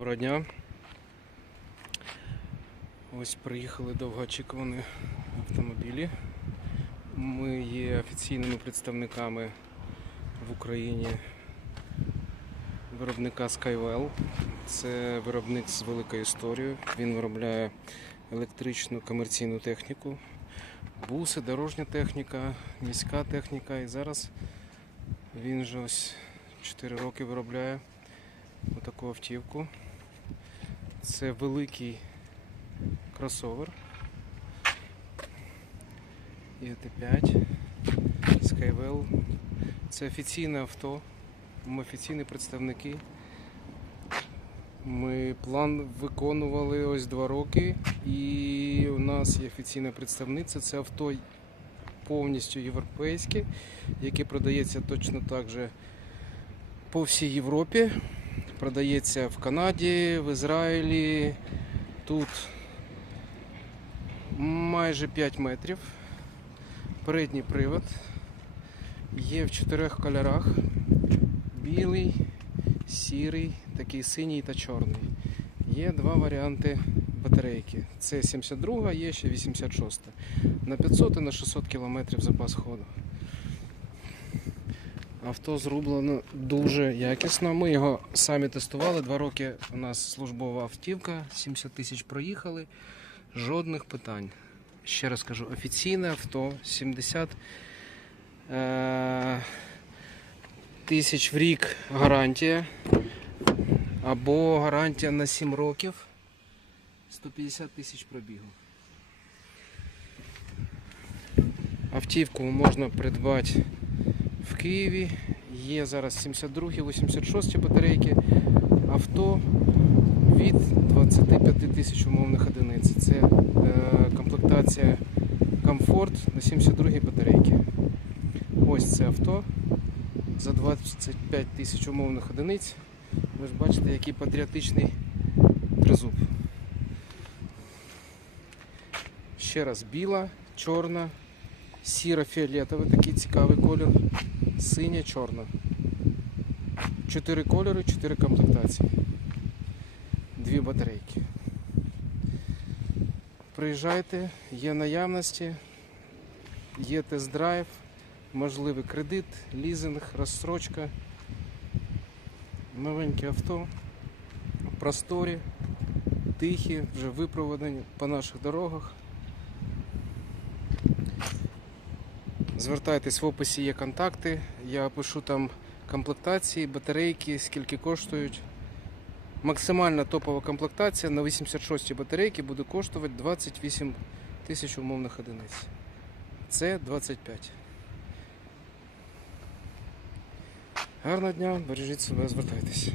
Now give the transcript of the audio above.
Доброго дня. Ось приїхали довгоочікувані автомобілі. Ми є офіційними представниками в Україні виробника Skywell. Це виробник з великою історією. Він виробляє електричну комерційну техніку, буси, дорожня техніка, міська техніка. І зараз він вже ось 4 роки виробляє отаку автівку. Це великий кросовер. ІТ5 Skywell. Це офіційне авто. Ми офіційні представники. Ми план виконували ось два роки, і у нас є офіційна представниця. Це авто повністю європейське, яке продається точно так же по всій Європі. Продається в Канаді, в Ізраїлі. Тут майже 5 метрів. Передній привод. Є в чотирьох кольорах: білий, сірий, такий синій та чорний. Є два варіанти батарейки. Це 72, є ще 86. На 500 і на 600 км запас ходу. Авто зроблено дуже якісно. Ми його самі тестували. Два роки у нас службова автівка, 70 тисяч проїхали. Жодних питань. Ще раз кажу, офіційне авто 70 е- тисяч в рік гарантія. Або гарантія на 7 років 150 тисяч пробігу. Автівку можна придбати Києві. Є зараз 72 86 батарейки. Авто від 25 тисяч умовних одиниць. Це е, комплектація комфорт на 72 батарейки. Ось це авто за 25 тисяч умовних одиниць. Ви ж бачите, який патріотичний тризуб. Ще раз біла, чорна, сіро-фіолетовий такий цікавий колір, синя, чорна. Чотири кольори, чотири комплектації. Дві батарейки. Приїжджайте, є наявності, є тест-драйв, можливий кредит, лізинг, розстрочка. Новеньке авто просторі, тихі, вже випроводені по наших дорогах. Звертайтесь в описі є контакти. Я пишу там комплектації, батарейки, скільки коштують. Максимальна топова комплектація на 86 батарейки буде коштувати 28 тисяч умовних одиниць. Це 25. Гарного дня, бережіть себе, звертайтесь.